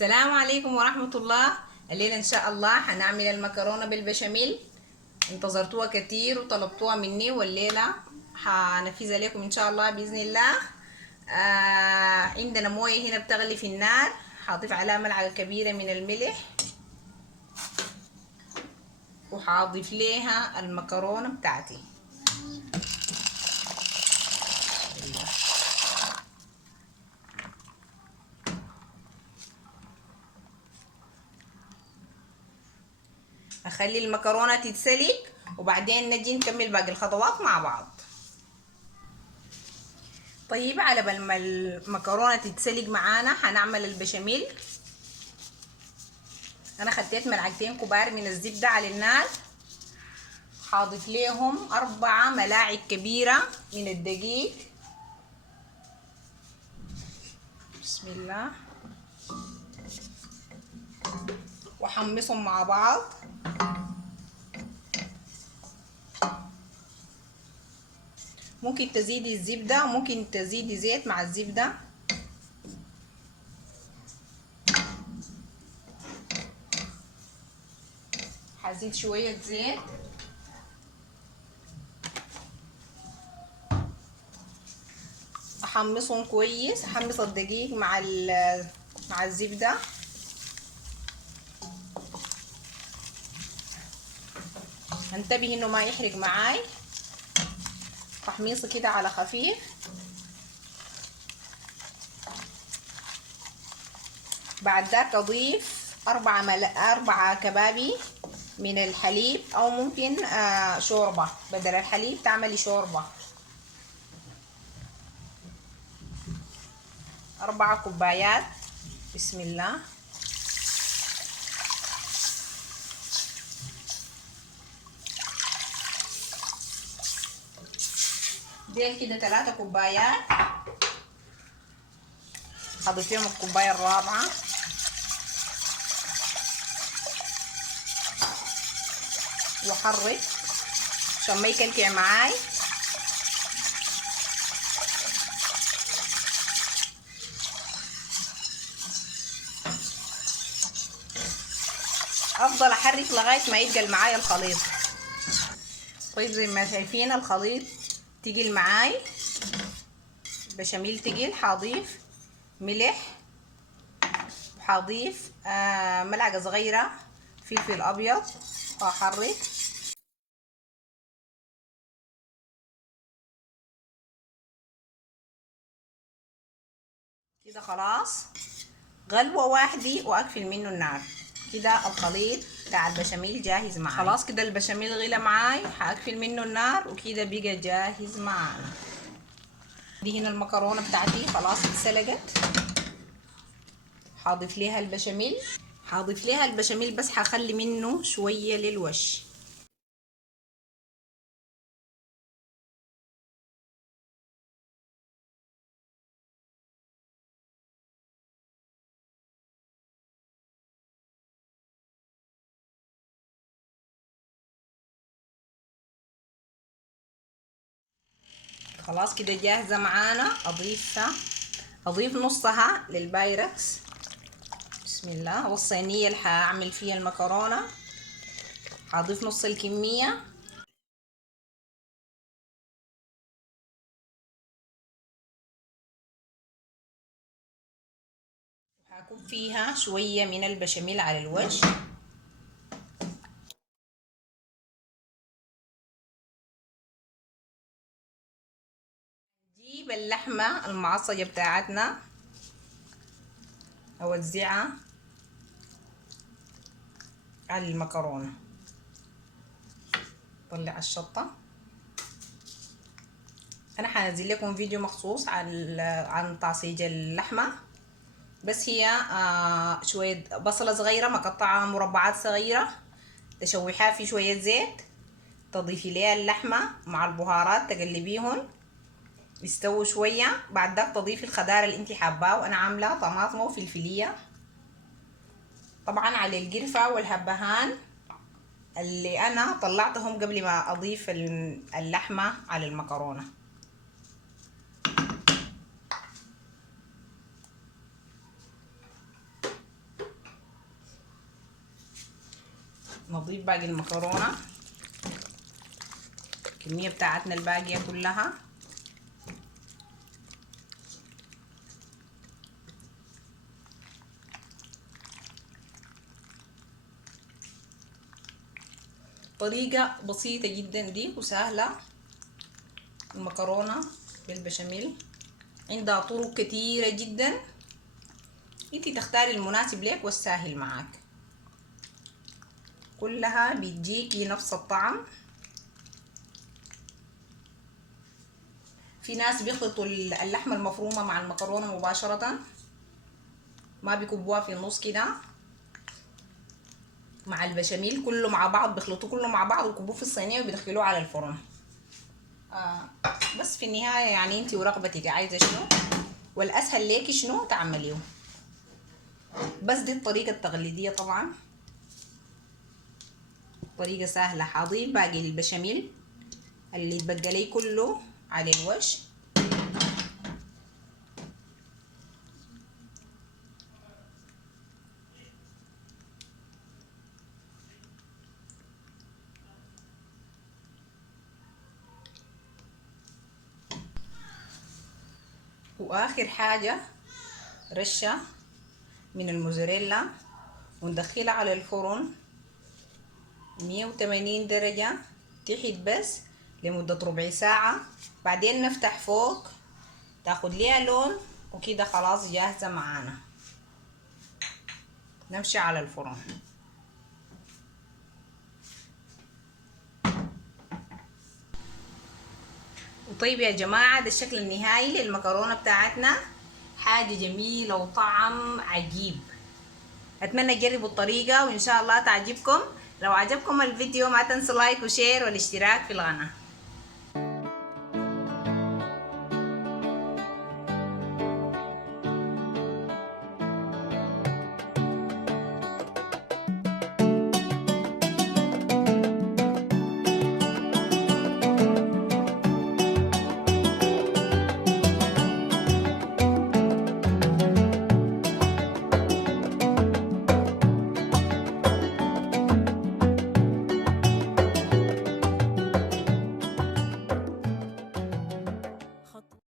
السلام عليكم ورحمة الله. الليلة إن شاء الله هنعمل المكرونة بالبشاميل. انتظرتوها كتير وطلبتوها مني، والليلة هنفذها لكم إن شاء الله بإذن الله. عندنا موية هنا بتغلي في النار، هضيف عليها ملعقة كبيرة من الملح، وهضيف ليها المكرونة بتاعتي. اخلي المكرونة تتسلق وبعدين نجي نكمل باقي الخطوات مع بعض. طيب على بال ما المكرونة تتسلق معانا هنعمل البشاميل. انا خديت ملعقتين كبار من الزبدة على النار، هضيف ليهم 4 ملاعق كبيرة من الدقيق. بسم الله، وحمصهم مع بعض. ممكن تزيدي الزبدة وممكن تزيدي زيت مع الزبدة. هزيد شوية زيت، احمصهم كويس، احمص الدقيق مع الزبدة. انتبهي انه ما يحرق معاي، تحميصه كده على خفيف. بعد ذاك اضيف 4 كبابي من الحليب، او ممكن شوربة، بدل الحليب تعملي شوربة. 4 كوبايات. بسم الله. ديل كده 3 كوبايات. هضيف لهم الكوباية الرابعة، واحرك عشان ما يكلكع معاي. افضل احرك لغايه ما يتقل معايا الخليط. طيب زي ما شايفين الخليط تقل معاي، بشاميل تقل. هضيف ملح، وهضيف ملعقه صغيره فلفل ابيض، واحرك. كده خلاص، غلوه واحده واقفل منه النار. كده الخليط بتاع البشاميل جاهز معاي. خلاص كده البشاميل غلى معاي، هقفل منه النار وكده بقى جاهز معانا. دي هنا المكرونه بتاعتي خلاص اتسلقت. هضيف ليها البشاميل، بس هخلي منه شويه للوش. خلاص كده جاهزه معانا. اضيف نصها للبايركس. بسم الله. والصينيه اللي هعمل فيها المكرونه هضيف نص الكميه. هكون فيها شويه من البشاميل على الوش. نجيب اللحمه المعصجه بتاعتنا، اوزعها على المكرونه. طلع الشطه. انا هنزل لكم فيديو مخصوص عن تعصيج اللحمه. بس هي شويه بصله صغيره مقطعه مربعات صغيره، تشوحيها في شويه زيت، تضيفي ليها اللحمه مع البهارات، تقلبيهم يستووا شويه. بعد ذاك تضيفي الخضار اللي انت حباه، وانا عامله طماطم وفلفليه طبعا على القرفه والهبهان اللي انا طلعتهم قبل ما اضيف اللحمه على المكرونه. نضيف باقي المكرونة، الكمية بتاعتنا الباقية كلها. طريقة بسيطة جدا دي وسهلة. المكرونة بالبشاميل عندها طرق كتيرة جدا، انتي تختاري المناسب لك والسهل معاك، كلها بيديكي نفس الطعم. في ناس بيخلطوا اللحمة المفرومة مع المكرونة مباشرة، ما بيكبوها في النص كده مع البشاميل، كله مع بعض بيخلطوه كله مع بعض ويكبوه في الصينية وبيدخلوه على الفرن. بس في النهاية يعني انتي ورغبتك عايزة شنو والاسهل ليكي شنو تعمليه. بس دي الطريقة التقليدية طبعا، طريقة سهلة. حاضيف باقي البشاميل اللي اتبقى لي كله على الوش. واخر حاجة رشة من الموزاريلا وندخلها على الفرن 180 درجة تحت بس لمدة ربع ساعة، بعدين نفتح فوق تاخد ليها لون وكده خلاص جاهزة معانا. نمشي على الفرن. وطيب يا جماعة، ده الشكل النهائي للمكرونة بتاعتنا، حاجة جميلة وطعم عجيب. اتمنى تجربوا الطريقة وان شاء الله تعجبكم. لو عجبكم الفيديو ما تنسوا لايك وشير والاشتراك في القناة.